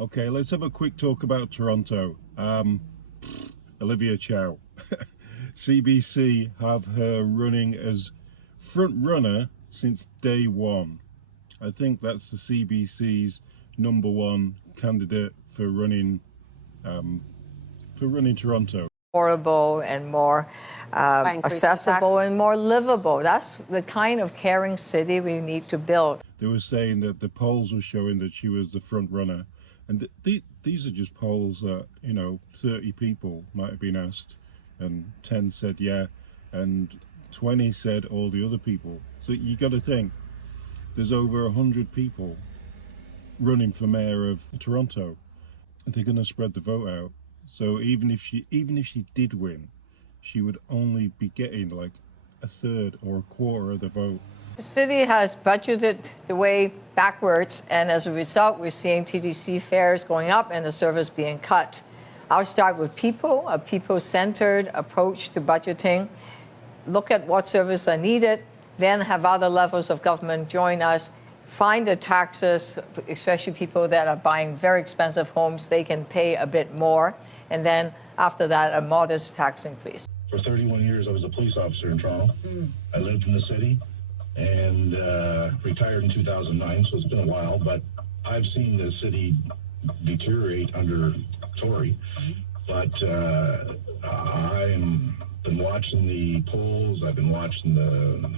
Okay, let's have a quick talk about Toronto. Olivia Chow. CBC have her running as front runner since day one. I think that's the CBC's #1 candidate for running Toronto. Affordable and more accessible and more livable. That's the kind of caring city we need to build. They were saying that the polls were showing that she was the front runner, and these are just polls that 30 people might have been asked, and 10 said yeah, and 20 said all the other people. So you got to think there's over 100 people running for mayor of Toronto, and they're going to spread the vote out. So even if she did win, she would only be getting like a third or a quarter of the vote. The city has budgeted the way backwards, and as a result, we're seeing TTC fares going up and the service being cut. I'll start with people, a people-centered approach to budgeting. Look at what services are needed, then have other levels of government join us. Find the taxes, especially people that are buying very expensive homes, they can pay a bit more. And then after that, a modest tax increase. For 31 years, I was a police officer in Toronto. I lived in the city and retired in 2009, so it's been a while, but I've seen the city deteriorate under Tory. But I've been watching the polls, I've been watching the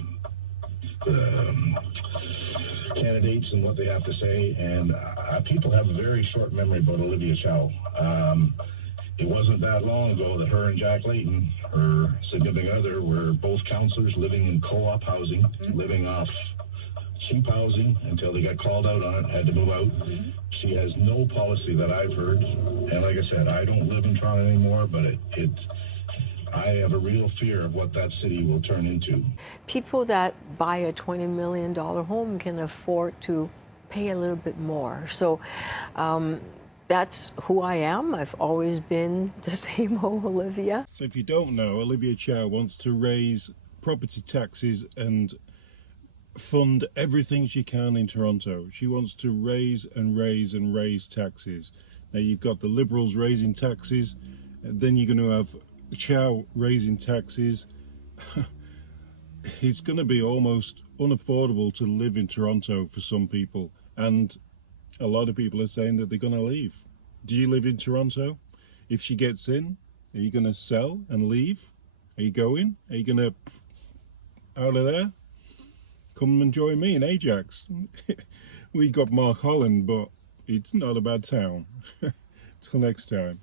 candidates and what they have to say, and people have a very short memory about Olivia Chow. It wasn't that long ago that her and Jack Layton, her significant other, were both counselors living in co-op housing, living off cheap housing until they got called out on it, had to move out. She has no policy that I've heard, and like I said, I don't live in Toronto anymore, but I have a real fear of what that city will turn into. People that buy a $20 million home can afford to pay a little bit more. So that's who I am. I've always been the same old Olivia. So if you don't know, Olivia Chow wants to raise property taxes and fund everything she can in Toronto. She wants to raise and raise and raise taxes. Now you've got the Liberals raising taxes, and then you're going to have Chow raising taxes. It's going to be almost unaffordable to live in Toronto for some people, and a lot of people are saying that they're going to leave. Do you live in Toronto? If she gets in, are you going to sell and leave? Are you going? Are you going to out of there? Come and join me in Ajax. We got Mark Holland, but it's not a bad town. Till next time.